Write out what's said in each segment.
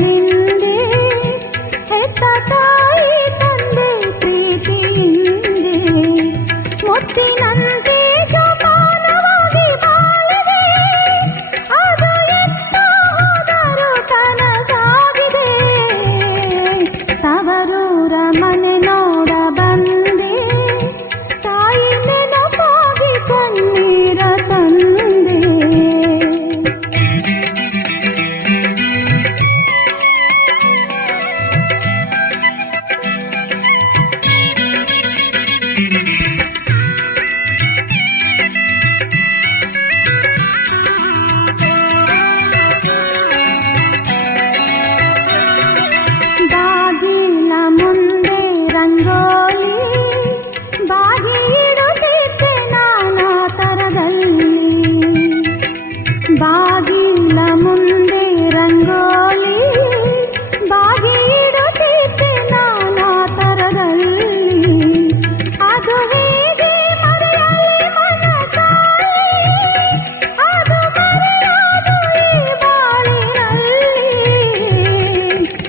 ಬೆಳದಿಂದೆ ಹೆತ್ತ ತಾಯಿ ತಂದೆ ಪ್ರೀತಿಯಿಂದೆ ಮುತ್ತಿನಂತೆ ಜೋಪಾನವಾಗಿ ಬಾಳಿದೆ ಅದು ಎತ್ತ ಹೋದರೂ ಕನಸಾಗಿದೆ ತವರೂರ ಮನೆ ನೋಡ ಬಂದೆ ತಾಯಿ ನೆನಪಾಗಿ ಕಣ್ಣೀರ ತಂದೆ ಬಾಗಿಲ ಮುಂದೆ ರಂಗೋಲಿ ಬಾಗಿ ಇಡುತ್ತಿದ್ದೆ ನಾನಾ ತರದಲ್ಲಿ ಬಾಗಿಲ ಮುಂದೆ ರಂಗೋಲಿ ಬಾಗಿ ಇಡುತ್ತಿದ್ದೆ ನಾನಾ ತರದಲ್ಲಿ ಅದು ಹೇಗೆ ಮರೆಯಲಿ ಮನಸಾಲಿ ಅದು ಮರೆಯೋದು ಈ ಬಾಳಿನಲ್ಲಿ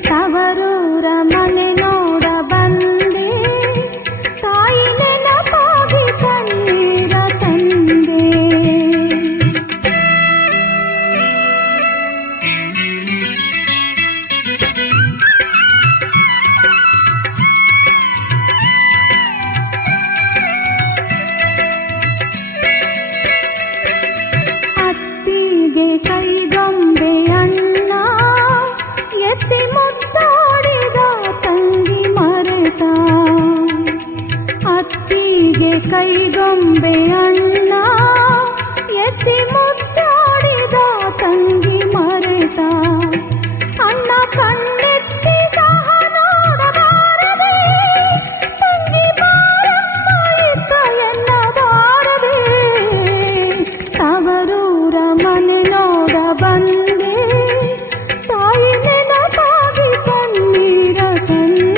ತವರೂರ ಮನೆ ನೋಡ ಬಂದೆ ತಾಯಿ ನೆನಪಾಗಿ ಕಣ್ಣೀರ ತಂದೆ ಅತ್ತಿಗೆ ಕೈಗೊಂಬೆ ಅಣ್ಣ ಎತ್ತಿ ಮುದ್ದಾಡಿದ ತಂಗಿ ಮರೆತ ಅತ್ತಿಗೆ ಕೈಗೊಂಬೆ ಅಣ್ಣ ಎತ್ತಿ ಮುದ್ದಾಡಿದ ತಂಗಿ ಮರೆತ ಅಣ್ಣ ಕಣ್ಣೆತ್ತಿ ಸಹ ನೋಡಬಾರದೆ ತಂಗಿ ಬಾರಮ್ಮ ಇದ್ದ ಎನ್ನಬಾರದೆ ತವರೂರ ಮನೆ ನೋಡ ಬಂದೆ ತಾಯಿ ನೆನಪಾಗಿ ಕಣ್ಣೀರ ತಂದೆ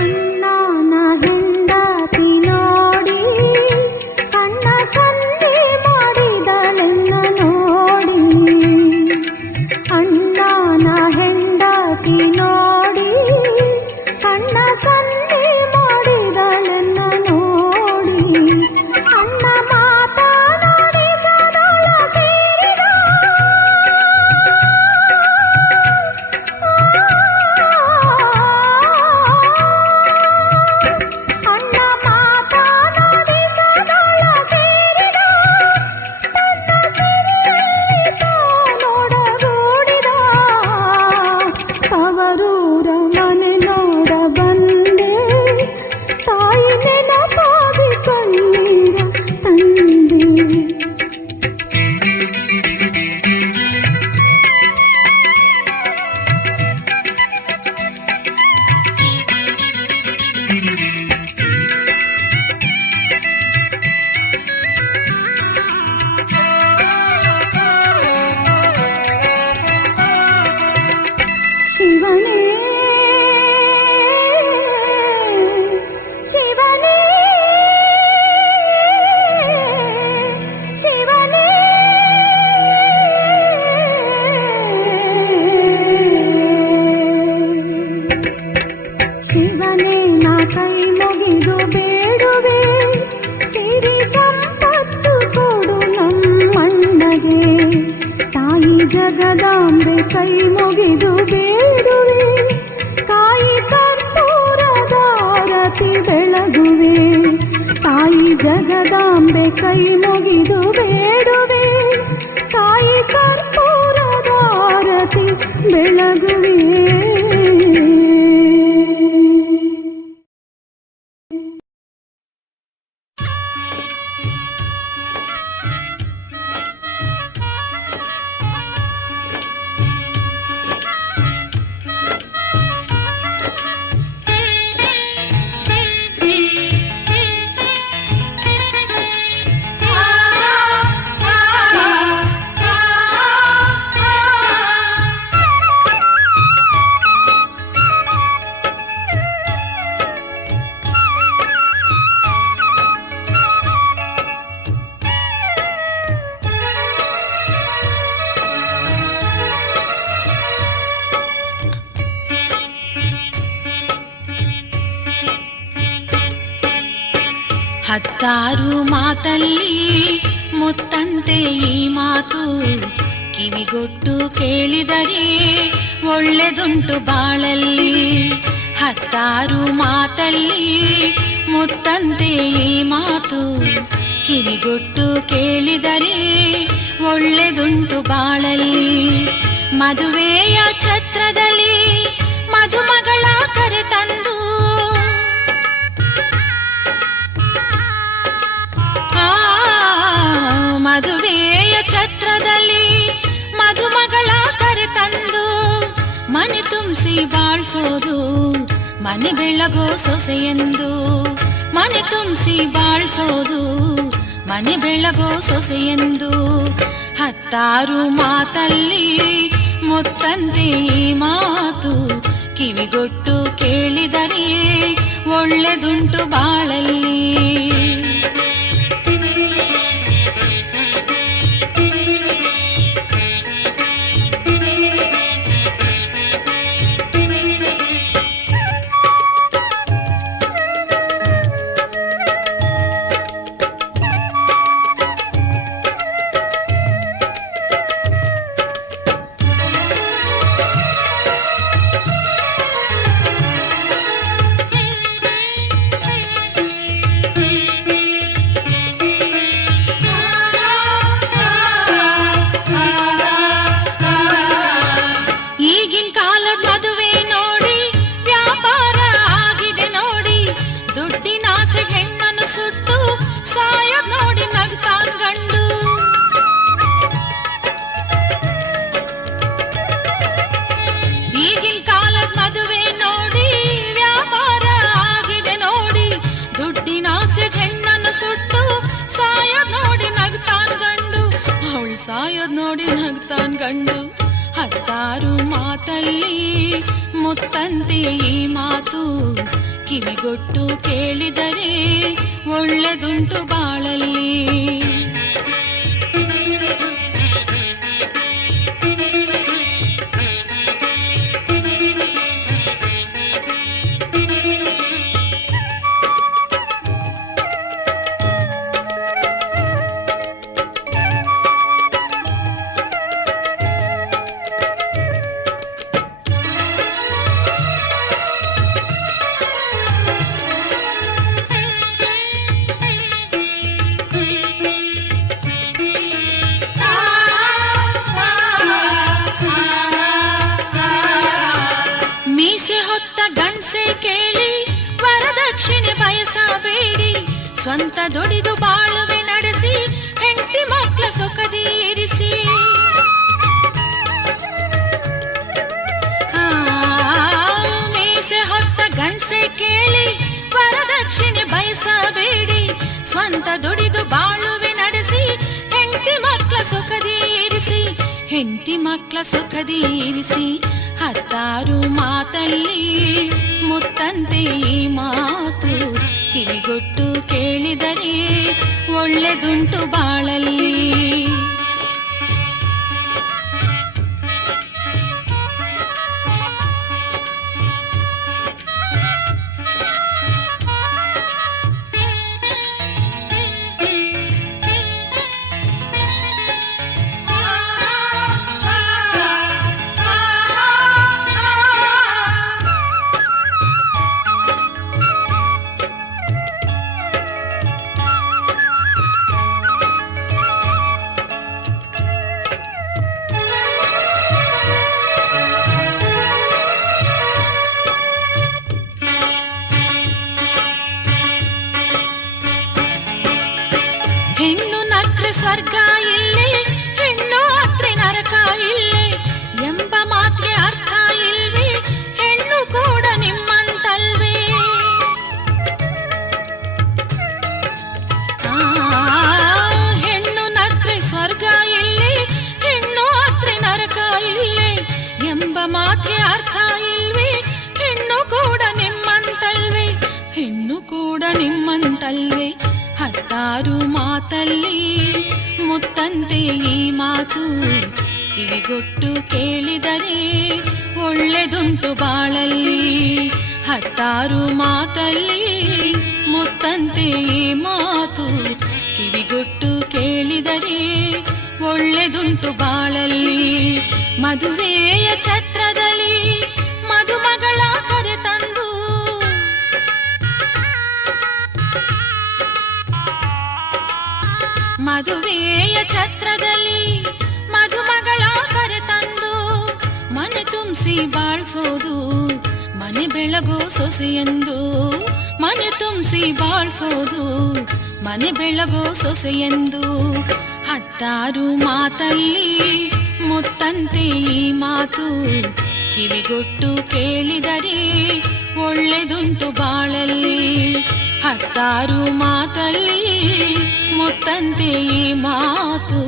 ಅಣ್ಣನ ಹೆಂಡತಿ ನೋಡಿ ಕಣ್ಣ ಸನ್ನೆ ಮಾಡಿದಳೆನ್ನ ನೋಡಿ ಅಣ್ಣನ ಹೆಂಡತಿ ನೋಡಿ ಕಣ್ಣ ಸನ್ನೆ ಮಾಡಿದಳೆನ್ನ ನೋಡಿ ಅಣ್ಣ ಮಾತನಾಡಿಸದಳ ಸೇರಿದ ಅಣ್ಣ ಮಾತನಾಡಿಸದಳ ಸೇರಿದ ತನ್ನ ಸಿರಿಯಲ್ಲಿ ತಾನೊಡಗೂಡಿದ ತವರೂರ ಮನೆ ನೋಡ ಬಂದೆ ತಾಯಿ ನೆನಪಾಗಿ ಕಣ್ಣೀರ ತಂದೆ ಶಿವನೇ ಶಿವನೇ ಶಿವನೇ ಶಿವನೇ ನಾ ಕೈ ಮುಗಿದು ಬೇಡುವೆ ಸಿರಿ ಸಂಪತ್ತು ಕೊಡು ನಮ್ಮಣ್ಣಗೆ ತಾಯಿ ಜಗದಾಂಬೆ ಕೈ ಮುಗಿದು ಬೇಡುವೆ ಕಾಯಿ ಕರ್ಪೂರದಾರತಿ ಬೆಳಗುವೆ ತಾಯಿ ಜಗದಾಂಬೆ ಕೈ ಮುಗಿದು ಬೇಡುವೆ ಕಾಯಿ ಕರ್ಪೂರದಾರತಿ ಬೆಳಗುವೆ ಹತ್ತಾರು ಮಾತಲ್ಲಿ ಮುತ್ತಂತೆ ಈ ಮಾತು, ಕಿವಿಗೊಟ್ಟು ಕೇಳಿದರೆ ಒಳ್ಳೆದುಂಟು ಬಾಳಲ್ಲಿ. ಹತ್ತಾರು ಮಾತಲ್ಲಿ ಮುತ್ತಂತೆ ಈ ಮಾತು, ಕಿವಿಗೊಟ್ಟು ಕೇಳಿದರೆ ಒಳ್ಳೆದುಂಟು ಬಾಳಲ್ಲಿ. ಮದುವೆಯ ಛತ್ರದಲ್ಲಿ ಮದುಮಗಳ ಕರೆತಂದು, ಮದುವೆಯ ಛತ್ರದಲ್ಲಿ ಮದುಮಗಳ ಕರೆತಂದು, ಮನೆ ತುಂಬಿಸಿ ಬಾಳ್ಸೋದು ಮನೆ ಬೆಳಗೋ ಸೊಸೆಯೆಂದು. ಮನೆ ತುಂಬಿಸಿ ಬಾಳ್ಸೋದು ಮನೆ ಬೆಳಗೋ ಸೊಸೆಯೆಂದು. ಹತ್ತಾರು ಮಾತಲ್ಲಿ ಮುತ್ತಂತೆ ಈ ಮಾತು, ಕಿವಿಗೊಟ್ಟು ಕೇಳಿದರೆ ಒಳ್ಳೆದುಂಟು ಬಾಳಲ್ಲಿ. ಸಾಯೋದ್ ನೋಡಿ ನಗ್ತಾನ್ ಗಂಡು. ಹತ್ತಾರು ಮಾತಲ್ಲಿ ಮುತ್ತಂತೆ ಈ ಮಾತು, ಕಿವಿಗೊಟ್ಟು ಕೇಳಿದರೆ ಒಳ್ಳೆದುಂಟು ಬಾಳಲ್ಲಿ. ಸ್ವಂತ ದುಡಿದು ಬಾಳುವೆ ನಡೆಸಿ, ಹೆಂಡತಿ ಮಕ್ಕಳ ಸೊಕದಿ ಇರಿಸಿ. ಮೀಸೆ ಹೊತ್ತ ಗಂಡಸೆ ಕೇಳಿ ವರದಕ್ಷಿಣೆ ಬಯಸಬೇಡಿ. ಸ್ವಂತ ದುಡಿದು ಬಾಳುವೆ ನಡೆಸಿ, ಹೆಂಡತಿ ಮಕ್ಕಳ ಸೊಕದಿ ಇರಿಸಿ. ಹೆಂಡತಿ ಮಕ್ಕಳ ಸೊಕದಿ ಇರಿಸಿ. ಹತ್ತಾರು ಮಾತಲ್ಲಿ ಮುತ್ತಂತೆ ಈ ಮಾತು, ಕಿವಿಗೊಟ್ಟು ಕೇಳಿದರೆ ಒಳ್ಳೆದುಂಟು ಬಾಳಲ್ಲಿ. ಹೆಣ್ಣು ನಕ್ರೆ ಸ್ವರ್ಗ ಇಲ್ಲೇ, ಹೆಣ್ಣು ಅತ್ರೆ ನರಕ ಇಲ್ಲೇ ಎಂಬ ಮಾತಿಗೆ ಅರ್ಥ ಇಲ್ವೇ? ಹೆಣ್ಣು ಕೂಡ ನಿಮ್ಮಂತಲ್ವೇ? ಹೆಣ್ಣು ನಕ್ರೆ ಸ್ವರ್ಗ ಇಲ್ಲೇ, ಹೆಣ್ಣು ಅತ್ರೆ ನರಕ ಇಲ್ಲೇ ಎಂಬ ಮಾತಿಗೆ ಅರ್ಥ ಇಲ್ವೇ? ಹೆಣ್ಣು ಕೂಡ ನಿಮ್ಮಂತಲ್ವೇ? ಹೆಣ್ಣು ಕೂಡ ನಿಮ್ಮಂತಲ್ವೇ? ಹತ್ತಾರು ಮಾತಲ್ಲಿ ಮುತ್ತಂತೆ ಈ ಮಾತು, ಕಿವಿಗೊಟ್ಟು ಕೇಳಿದರೆ ಒಳ್ಳೆದುಂಟು ಬಾಳಲ್ಲಿ. ಹತ್ತಾರು ಮಾತಲ್ಲಿ ಮುತ್ತಂತೆ ಈ ಮಾತು. ಒಳ್ಳೆದುಂಟು ಬಾಳಲ್ಲಿ. ಮದುವೆಯ ಛತ್ರದಲ್ಲಿ ಮದುಮಗಳ ಕರೆ ತಂದು ಮದುವೆಯ ಛತ್ರದಲ್ಲಿ ಮದುಮಗಳ ಕರೆ ತಂದು ಮನೆ ತುಂಬಿಸಿ ಬಾಳ್ಸೋದು ಮನೆ ಬೆಳಗೋ ಸೊಸೆಯೆಂದು. ಮನೆ ತುಂಬಿಸಿ ಬಾಳ್ಸೋದು ಮನೆ ಬೆಳಗೋ ಸೊಸೆಯೆಂದು. ಹತ್ತಾರು ಮಾತಲ್ಲಿ ಮುತ್ತಂತೆ ಈ ಮಾತು ಕಿವಿಗೊಟ್ಟು ಕೇಳಿದರೆ ಒಳ್ಳೆದುಂಟು ಬಾಳಲ್ಲಿ. ಹತ್ತಾರು ಮಾತಲ್ಲಿ ಮುತ್ತಂತೆ ಈ ಮಾತು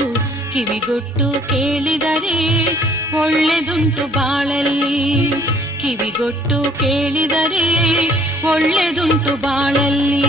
ಕಿವಿಗೊಟ್ಟು ಕೇಳಿದರೆ ಒಳ್ಳೆದುಂಟು ಬಾಳಲ್ಲಿ. ಕಿವಿಗೊಟ್ಟು ಕೇಳಿದರೆ ಒಳ್ಳೆದುಂಟು ಬಾಳಲ್ಲಿ.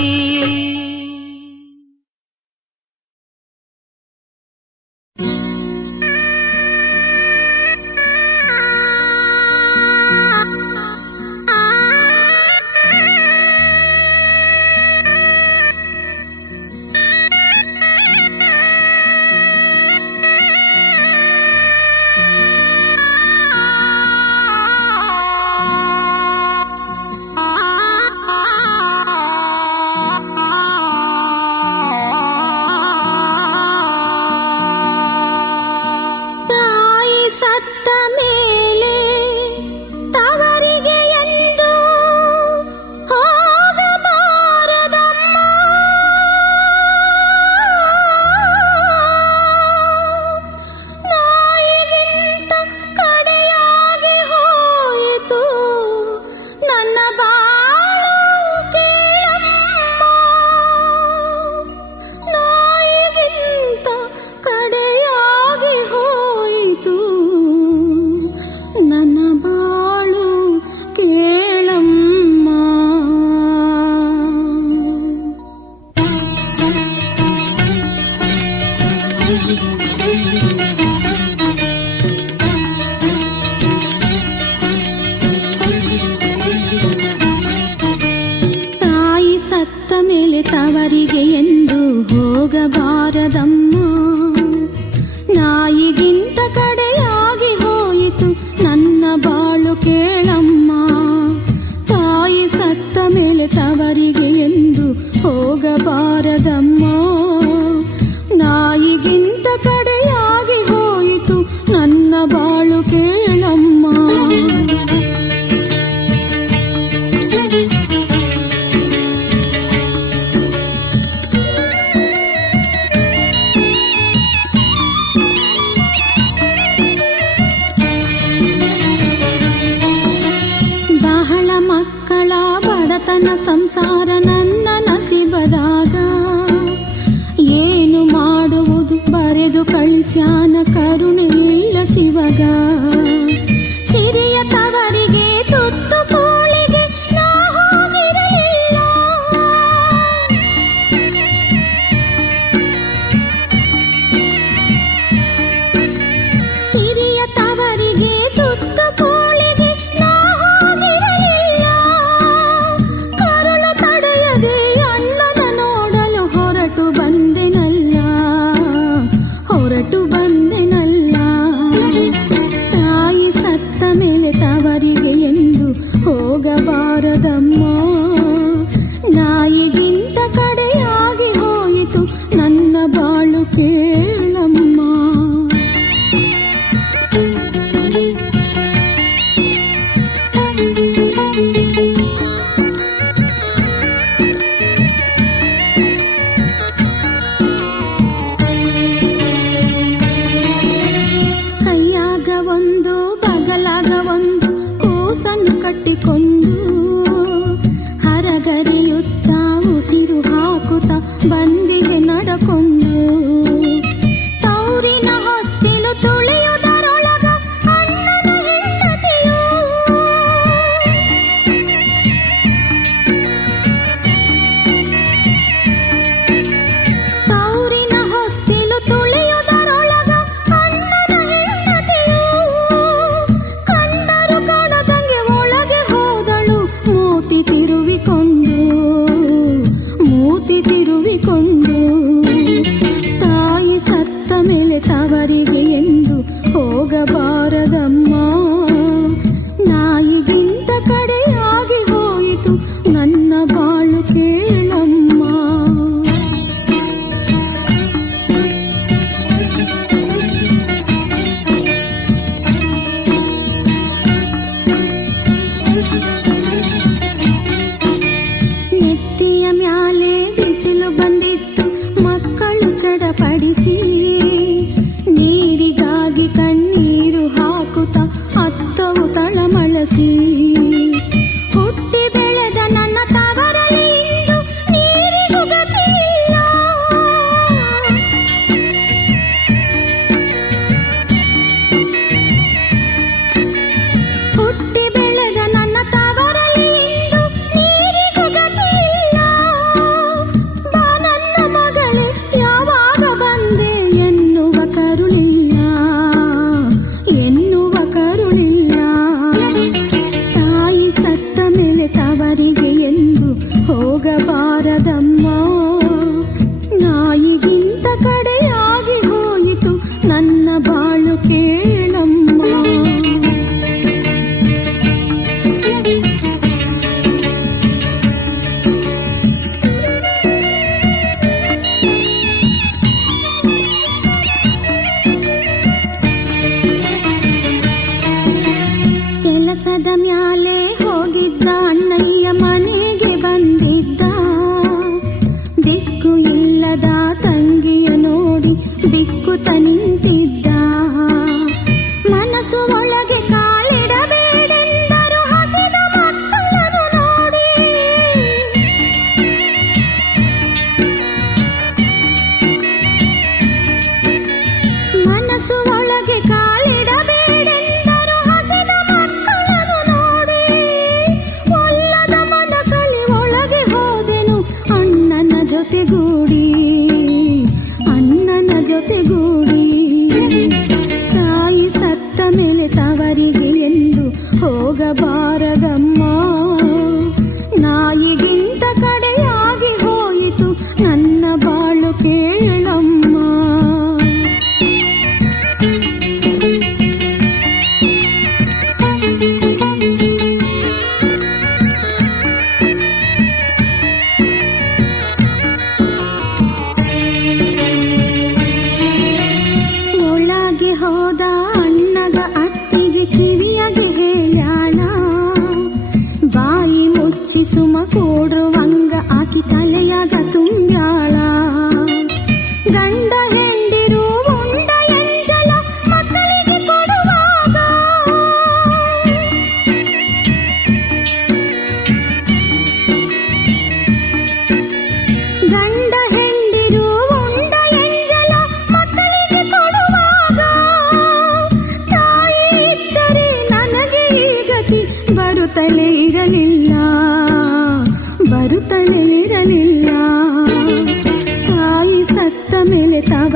ತವರಿಗೆ ಎಂದು ಹೋಗಬಾರದಮ್ಮ. ನಾಯಿಗಿಂತ ಕಡೆಯಾಗಿ ಹೋಯಿತು ನನ್ನ ಬಾಳು ಕೇಳಮ್ಮ. ತಾಯಿ ಸತ್ತ ಮೇಲೆ ತವರಿಗೆ ಎಂದು ಹೋಗಬಾರದಮ್ಮ. ನಾಯಿಗಿಂತ ಕಡೆಯಾಗಿ ಹೋಯಿತು ನನ್ನ ಬಾಳು ಕೇಳಮ್ಮ. ಸಂಸಾರ ನನ್ನ ನಸಿಬದಾಗ ಏನು ಮಾಡುವುದು ಬರೆದು ಕಳಿಸ್ಯಾನ ಕರುಣೆ ಇಲ್ಲ ಶಿವಗ. ಸಿರಿಯ ತವರಿಗೆ ತುತ್ತು ಕೋಳಿಗೆ ನಾ ಹೋಗಿರಲಿಲ್ಲ. ಸಿರಿಯ ತವರಿಗೆ ತುತ್ತು ಕೋಳಿಗೆ ನಾ ಹೋಗಿರಲಿಲ್ಲ. ಹೊರಟು ಬಂದೆನಲ್ಲ. ತಾಯಿ ಸತ್ತ ಮೇಲೆ ತವರಿಗೆ ಎಂದು ಹೋಗಬಾರದಮ್ಮ. ನಾಯಿಗಿಂತ ಕಡೆಯಾಗಿ ಹೋಯಿತು ನನ್ನ ಬಾಳು ಕೇಳಮ್ಮ. ಕಟ್ಟಿಕೊಂಡು ಹರಗರಿಯುತ್ತ ಉಸಿರು ಹಾಕುತ್ತ ಬಂದಿಗೆ ನಡಕೊಂಡು. ತೌರಿನ ಹೊಸ್ತಿಲು ತುಳಿಯುವುದರೊಳಗ ಅಣ್ಣನ ಹೆಂಡತಿಯು. ತೌರಿನ ಹೊಸ್ತಿಲು ತುಳಿಯುವುದರೊಳಗ ಅಣ್ಣನ ಹೆಂಡತಿಯು. ಕಂಡರು ಕಾಣದಂಗೆ ಒಳಗೆ ಹೋದಳು ಮೂತಿ ತಿರುವಿಕೊಂಡು.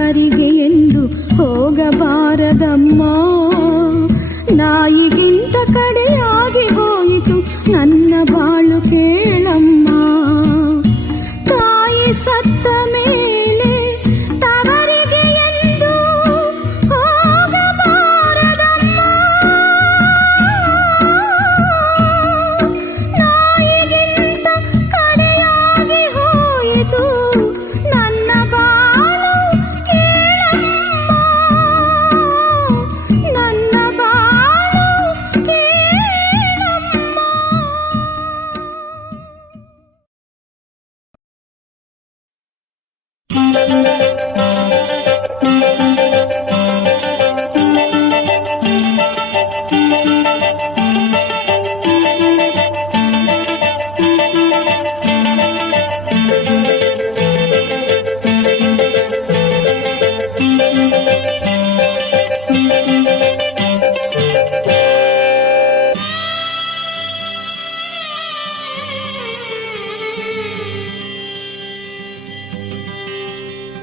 ತವರಿಗೆ ಎಂದು ಹೋಗಬಾರದಮ್ಮ. ನಾಯಿಗಿಂತ ಕಡೆಯಾಗಿ ಹೋಯಿತು ನನ್ನ ಬಾಳು ಕೇಳಮ್ಮ. ತಾಯಿ ಸತ್ತ ಮೇಲೆ ತವರಿಗೆ ಎಂದು ಹೋಗಬಾರದಮ್ಮ. ನಾಯಿಗಿಂತ ಕಡೆಯಾಗಿ ಹೋಯಿತು ನನ್ನ ಬಾಳು ಕೇಳಮ್ಮ. ನನ್ನ ಬಾಳು ಕೇಳಮ್ಮ.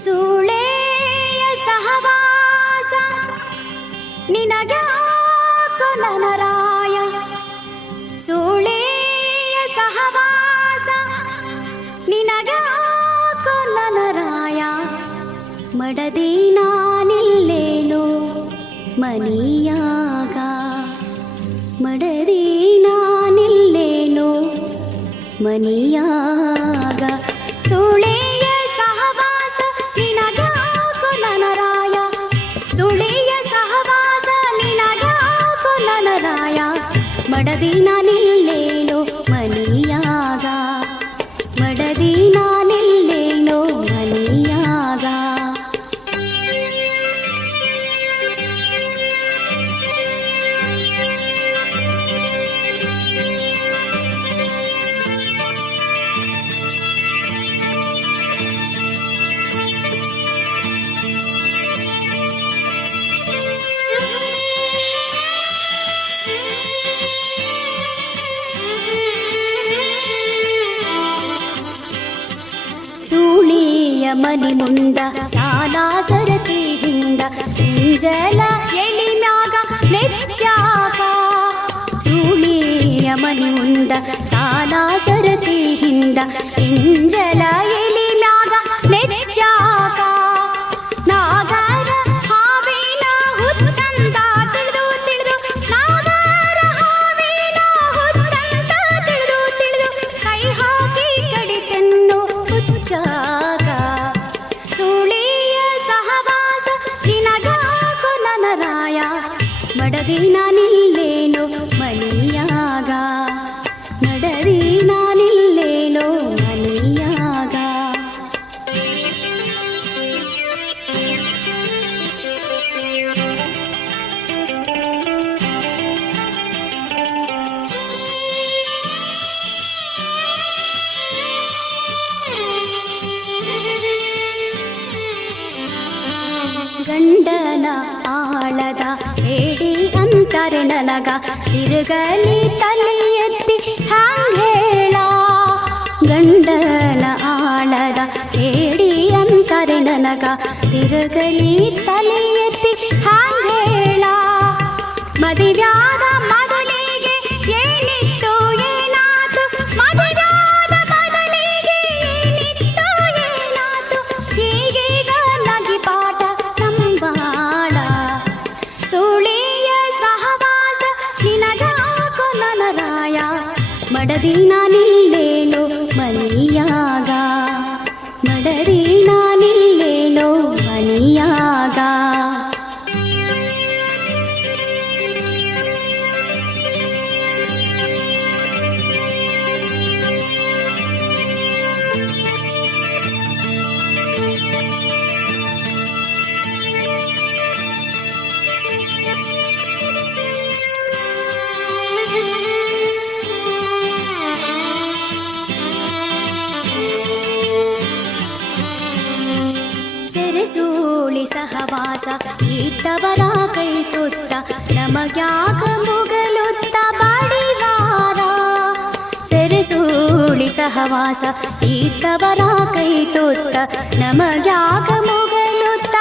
ಸೂಳೆಯ ಸಹವಾಸ ನಿನಗ್ಯಾಕೋ ನನರಾಯ. ಸೂಳೆಯ ಸಹವಾಸ ನಿನಗ್ಯಾಕೋ ನನರಾಯ. ಮಡದಿ ನಾನಿಲ್ಲೇನೋ ಮನಿಯಾಗ. ಮಡದಿ ನಾನಿಲ್ಲೇನೋ ಮನಿಯಾಗ. ಸೂಳೆಯ ಸಹವಾಸ ನಿನಗ್ಯಾಕೋ ನನರಾಯ. ಸುಳಿಯ ಸಹವಾಸ ನಿನಗ್ಯಾಕೋ ನನರಾಯ. ಮಡದಿ ನಾನಿಲ್ಲೇನೋ ಮನಿಯಾಗ. ಮಡದಿ ನಾನಿಲ್ಲೇನೋ ಮನಿಯಾಗ. ಸೂಳಿಯ ಮನಿ ಮುಂದ ಸಾಲ ಸರತಿ ಹಿಂದ ಇಂಜಲ ಎಲಿ ಮ್ಯಾಗ ನೆಚ್ಚಾಗ. ಸೂಳಿಯ ಮನಿ ಮುಂದ ಸಾಲ ಸರತಿ ಹಿಂದ ಇಂಜಲ ಎಲಿ ಮ್ಯಾಗ ನೆಚ್ಚಾಗ. ನಾಗರ ಹಾವಿನ ಹುತ್ತಂತ ತಿಳಿದು ತಿಳಿದು. ನಾಗರ ಹಾವಿನ ಹುತ್ತಂತ ತಿಳಿದು ತಿಳಿದು. ಕೈ ಹಾಕಿ ಕಡಿತೆನ್ನು ಹುಚ್ಚಾಗ. ಸೂಳಿಯ ಸಹವಾಸ ನಿನಗ್ಯಾಕೋ ನನರಾಯ. ಮಡದಿ ನಾನಿಲ್ಲೇನೋ ಮನಿಯಾಗ. ಮಡದಿ ನಾನಿಲ್ಲೇನೋ ಮನಿಯಾಗ. ಗಂಡನ ಆಳದ ಹೇಳಿ ಅಂತಾರೆ ನನಗ. ತಿರುಗಲಿ ತಲೆ ಎತ್ತಿ ಹ್ಯಾಂಗ ಹೇಳ. ಗಂಡನ ಆಳದ ಹೇಳಿ ಅಂತಾರೆ ನನಗ. ತಿರುಗಲಿ ತಲೆ ಎತ್ತಿ ಹ್ಯಾಂಗ ಹೇಳ. ಮದುವ್ಯಾದ ಮೊದಲಿಗೆ ಏನಿತ್ತು ಏನಾತು. ಮದುವ್ಯಾದ ಮೊದಲಿಗೆ ಏನಿತ್ತು ಏನಾತು. ಈಗೀಗ ನಗಿ ಪಾಠ ಸಂಬಾಳ. ಸೂಳಿಯ ಸಹವಾಸ ನಿನಗ್ಯಾಕೋ ನನರಾಯ. ಮಡದಿ ನಾನಿಲ್ಲೇನೋ ಮನಿಯಾಗ. ಮಡದಿ ನಾನಿಲ್ಲೇನೋ ಮನಿಯಾಗ. ಸೆರೆಸೂಳಿ ಸಹವಾಸ ಇದ್ದವರ ಕೈ ತುತ್ತ. ನಮಗ್ಯಾಕ ಮುಗಲುತ್ತ ಬಡಿವಾರ. ಸೆರೆಸೂಳಿ ಸಹವಾಸ ಇದ್ದವರ ಕೈ ತುತ್ತ. ನಮಗ್ಯಾಕ ಮುಗಲುತ್ತ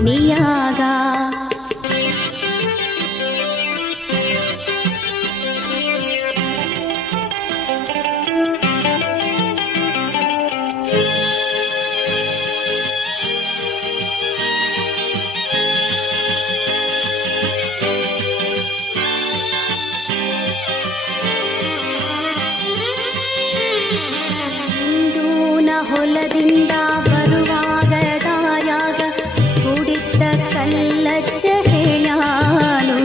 ಮಣಿಯಾಗ. ಹೊಲದಿಂದ ಬರುವಾಗ ದಾರ್ಯಾಗ ಕುಡಿತ ಕಲ್ಲಚ್ಚ ಹೇಳ್ಯಾನು.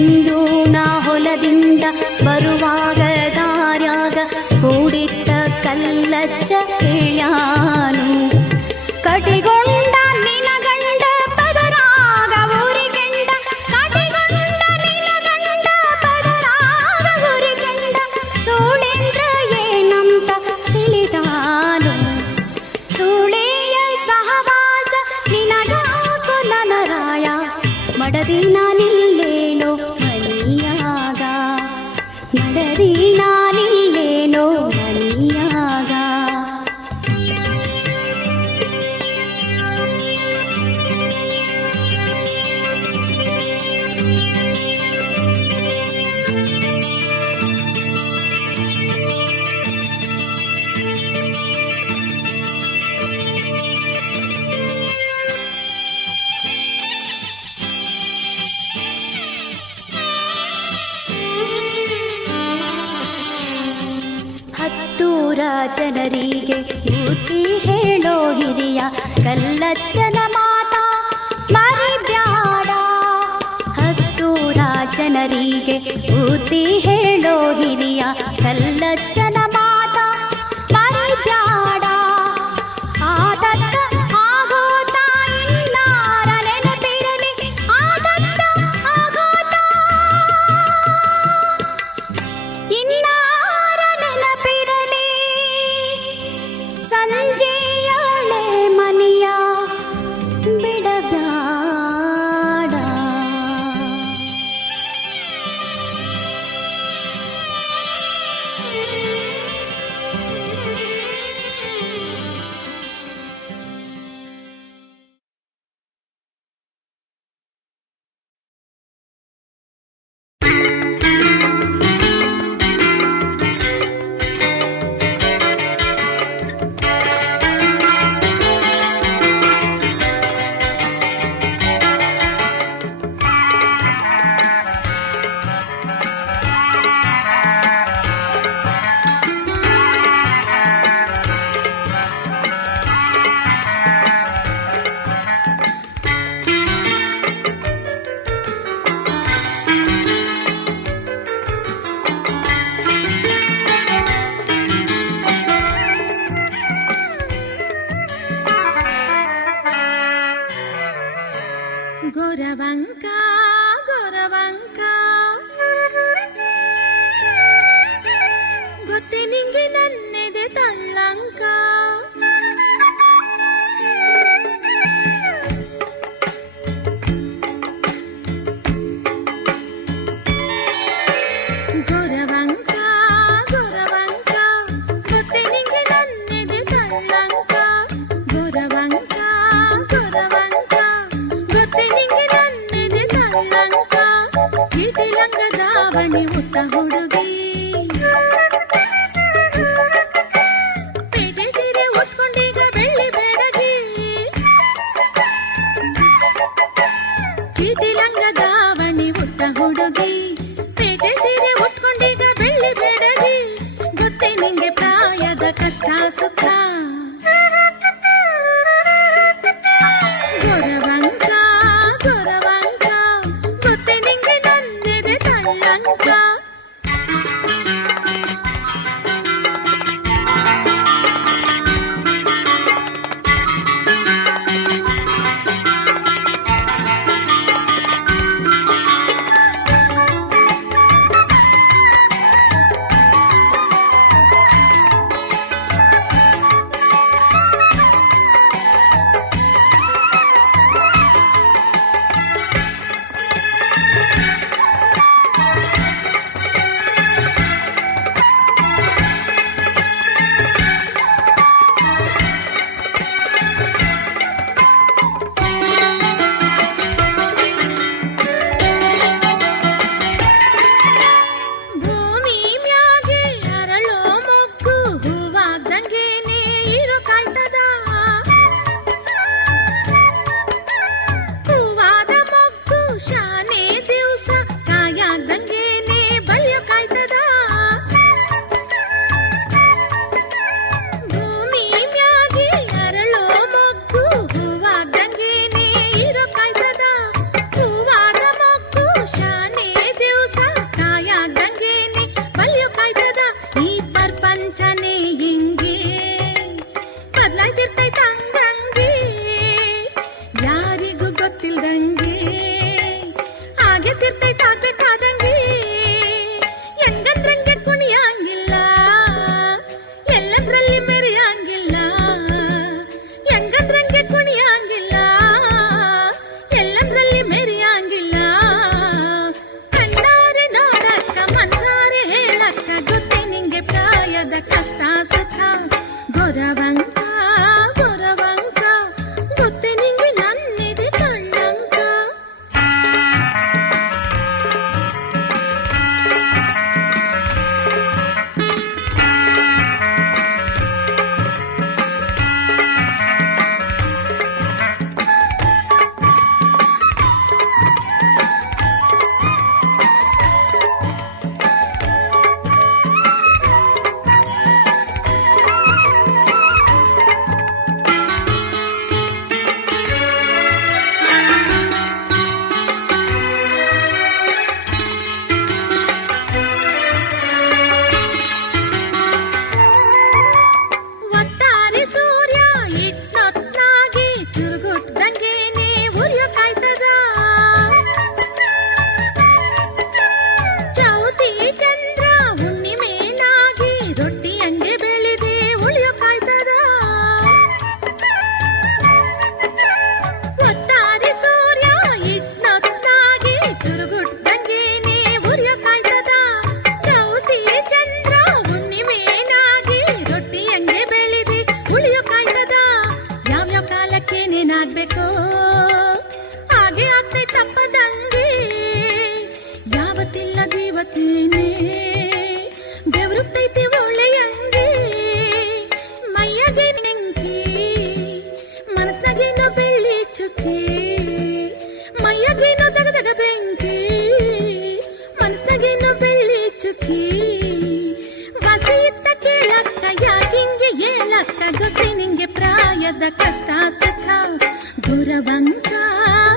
ಇಂದು ನಾ ಹೊಲದಿಂದ ಬರುವಾಗ ದಾರ್ಯಾಗ ಕುಡಿತ ಕಲ್ಲಚ್ಚ ಹೇಳ್ಯಾನು. ಕಟಿಗೊಂಡ ನಿನ ಗಂಡ ಪದರಾಗ ಊರಿಗೆಂಡ, ಕಟಿಗೊಂಡ ನಿನ ಗಂಡ ಪದರಾಗ ಊರಿಗೆಂಡ, ಸೂಳೆಂದ್ರ ಏನಂತ ತಿಳಿದಾನು. ಸೂಳೆಯ ಸಹವಾಸ ನಿನಗಾಕು ನನರಾಯ, ಮಡದಿ ನಾನಿಲ್ಲೇನೋ ಮನಿಯಾಗ, ಮಡದಿ ನಾನಿಲ್ಲೇನೋ ಮನಿಯಾಗ. ಹತ್ತೂರ ಜನರಿಗೆ ಬುದ್ಧಿ ಹೇಳೋ ಹಿರಿಯ, ಕಲ್ಲಚ್ಚನ ಮಾತ ಮರಿಬ್ಯಾಡ. ಹತ್ತೂರ ಜನರಿಗೆ ಬುದ್ಧಿ ಹೇಳೋ ಹಿರಿಯ, ಕಲ್ಲಚ್ಚನ ಮಾತ ಮರಿಬ್ಯಾಡ. ಆದತ್ತ ಆಗೋತ ಇನ್ನಾರ ನೆನಪಿರಲಿ, ಆದತ್ತ ಆಗೋತ ಇನ್ನಾರ ನೆನಪಿರಲಿ. ಸಂಜೆಯಾಳೆ ಮನಿಯ ಬಿಡಬ್ಯಾಡ. ಗೊರವಂಕ ಗೊರವಂಕ ಗೊತ್ತೇ ನಿಂಗೆ ನನ್ನೆದೆ ತಳ್ಳಂಕ. ಗೊರವಂಕ ಗೊರವಂಕ ಗೊತ್ತೇ ನಿಂಗೆ ನನ್ನೆದೆ ತಳ್ಳಂಕ. ಗೊರವಂಕ ಗೊರವಂಕ ಗೊತ್ತೇ ನಿಂಗೆ ನನ್ನೆದೆ ತಳ್ಳಂಕ. ಕಿಟಿ ಲಂಗ ದಾವಣಿ ಉಟ್ಟ ಹುಡುಗಿ, ಪೇಟೆ ಸೀರೆ ಉಟ್ಕೊಂಡೀಗ ಬೆಳ್ಳಿ ಬೆಡಗಿ. ಚೀಟಿ ಲಂಗ ದಾವಣಿ ಉಟ್ಟ ಹುಡುಗಿ, ಪೇಟೆ ಸೀರೆ ಉಟ್ಕೊಂಡೀಗ ಬೆಳ್ಳಿ ಬೆಡಗಿ. ಗೊತ್ತೇ ನಿಂಗೆ ಪ್ರಾಯದ ಕಷ್ಟ ಸುಖ. ಗೊರವಂಕ ಗೊರವಂಕ ಗೊತ್ತೇ ನಿಂಗೆ ನನ್ನೆದೆ ತಳ್ಳಂಕ.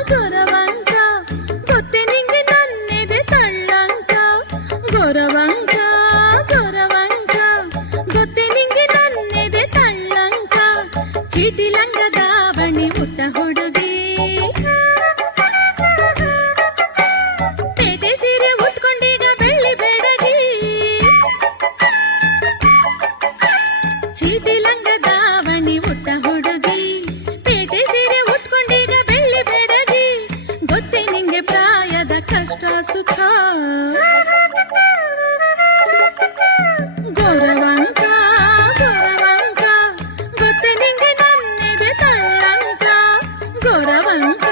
ಗೊರವಂಕ ಗೊತ್ತೆ ನಿಂಗೆ ನನ್ನೆದೆ ತಳ್ಳಂಕ ಗೊರವಂಕ ಗೊರವಂಕ ಗೊತ್ತೆ ನಿಂಗೆ ನನ್ನೆದೆ ತಳ್ಳಂಕ ಚೀಟಿ ಲಂಗ ದಾವಣಿ ಪುಟ್ಟ ಹುಡುಗಿ ಪೇಟೆ ಸೀರೆ ಉಟ್ಕೊಂಡೀಗ ಬೆಳ್ಳಿ ಬೆಡಗಿ ಚೀಟಿ ಲಂಗ ದಾವಣಿ ಪುಟ್ಟ ಹುಡುಗಿ ಪೇಟೆ ಸೀರೆ ಉಟ್ಕೊಂಡೀಗ ಬೆಳ್ಳಿ ಬೆಡಗಿ ಗೊತ್ತೆ ನಿಂಗೆ ಪ್ರಾಯದ ಕಷ್ಟ ಸುಖ ಗೊರವಂಕ ಗೊರವಂಕ ಗೊತ್ತೆ ನಿಂಗೆ ನನ್ನೆದೆ ತಳ್ಳಂಕ ಗೊರವಂಕ